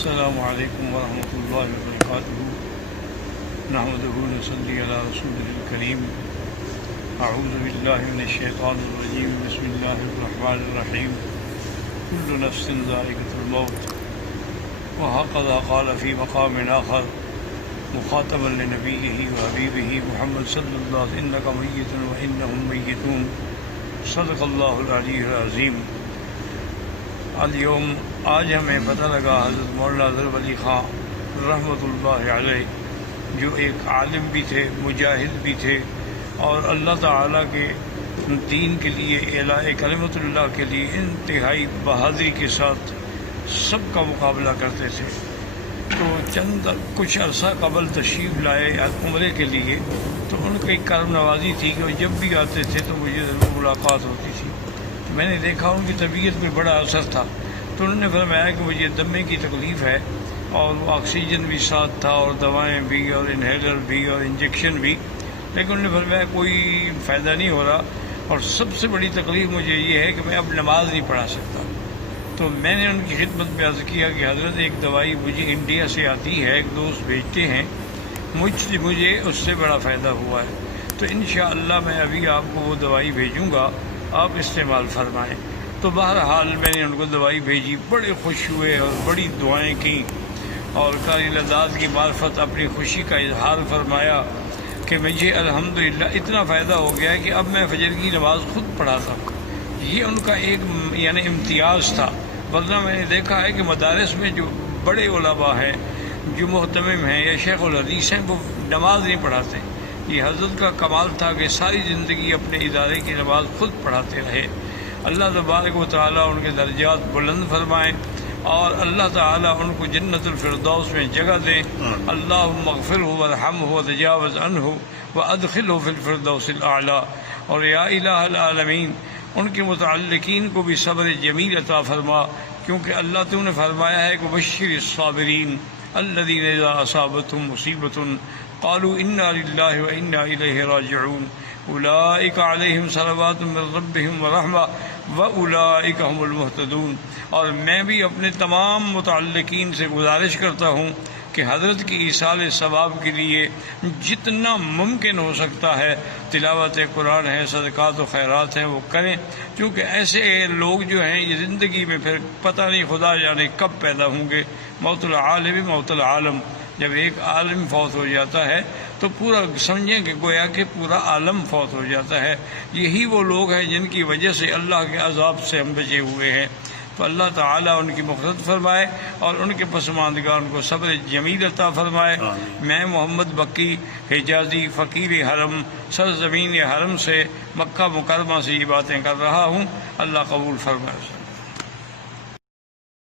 السلام علیکم ورحمۃ اللہ وبرکاتہ نحمدہ ونصلی علی رسولہ الکریم اعوذ باللہ من الشیطان الرجیم بسم اللہ الرحمن الرحیم کل نفس ذائقۃ الموت وہکذا قال فی مقام آخر مخاطبا لنبیہ وحبیبہ محمد صلی اللہ علیہ وسلم انک میت وانہم میتون صدق اللہ العلی العظیم۔ اليوم آج ہمیں پتہ لگا حضرت مولانا ظفر علی خان رحمۃ اللہ علیہ جو ایک عالم بھی تھے، مجاہد بھی تھے، اور اللہ تعالیٰ کے دین کے لیے، اعلاء کلمۃ اللہ کے لیے انتہائی بہادری کے ساتھ سب کا مقابلہ کرتے تھے۔ تو کچھ عرصہ قبل تشریف لائے عمرے کے لیے، تو ان کی کرم نوازی تھی کہ وہ جب بھی آتے تھے تو مجھے ضرور ملاقات ہوتی تھی۔ میں نے دیکھا ان کی طبیعت میں بڑا اثر تھا، تو انہوں نے فرمایا کہ مجھے دمے کی تکلیف ہے، اور وہ آکسیجن بھی ساتھ تھا اور دوائیں بھی اور انہیلر بھی اور انجیکشن بھی، لیکن انہوں نے فرمایا کوئی فائدہ نہیں ہو رہا، اور سب سے بڑی تکلیف مجھے یہ ہے کہ میں اب نماز نہیں پڑھا سکتا۔ تو میں نے ان کی خدمت میں عرض کیا کہ حضرت ایک دوائی مجھے انڈیا سے آتی ہے، ایک دوست بھیجتے ہیں، مجھے اس سے بڑا فائدہ ہوا ہے، تو انشاءاللہ میں ابھی آپ کو وہ دوائی بھیجوں گا، آپ استعمال فرمائیں۔ تو بہرحال میں نے ان کو دوائی بھیجی، بڑے خوش ہوئے اور بڑی دعائیں کی، اور قاری لداد کی معرفت اپنی خوشی کا اظہار فرمایا کہ مجھے الحمدللہ اتنا فائدہ ہو گیا ہے کہ اب میں فجر کی نماز خود پڑھاتا ہوں۔ یہ ان کا ایک امتیاز تھا، ورنہ میں نے دیکھا ہے کہ مدارس میں جو بڑے علماء ہیں، جو محتمم ہیں یا شیخ الحدیث ہیں، وہ نماز نہیں پڑھاتے۔ یہ حضرت کا کمال تھا کہ ساری زندگی اپنے ادارے کی نماز خود پڑھاتے رہے۔ اللہ تبارک و تعالیٰ ان کے درجات بلند فرمائیں، اور اللہ تعالیٰ ان کو جنت الفردوس میں جگہ دے۔ اللہم اغفرہ وارحمہ وتجاوز عنہ وادخلہ فی الفردوس الاعلیٰ۔ اور یا الہ العالمین، ان کے متعلقین کو بھی صبر جمیل عطا فرما، کیونکہ اللہ تو نے فرمایا ہے کہ بشر الصابرین الذین اذا اصابتهم مصیبۃ قالوا انا للہ وانا الیہ راجعون اولئک علیہم صلوات من ربہم ورحمہ واولئک هم المہتدون۔ اور میں بھی اپنے تمام متعلقین سے گزارش کرتا ہوں کہ حضرت کی ایصال ثواب کے لیے جتنا ممکن ہو سکتا ہے تلاوت قرآن ہے، صدقات و خیرات ہیں، وہ کریں، کیونکہ ایسے لوگ جو ہیں یہ زندگی میں پھر پتہ نہیں خدا جانے کب پیدا ہوں گے۔ موت العالم موت العالم، جب ایک عالم فوت ہو جاتا ہے تو پورا سمجھیں کہ گویا کہ پورا عالم فوت ہو جاتا ہے۔ یہی وہ لوگ ہیں جن کی وجہ سے اللہ کے عذاب سے ہم بچے ہوئے ہیں۔ تو اللہ تعالیٰ ان کی مغفرت فرمائے اور ان کے پسماندگان کو صبر جمیل عطا فرمائے۔ میں محمد بکی حجازی فقیر حرم سرزمین حرم سے، مکہ مکرمہ سے یہ باتیں کر رہا ہوں، اللہ قبول فرمائے۔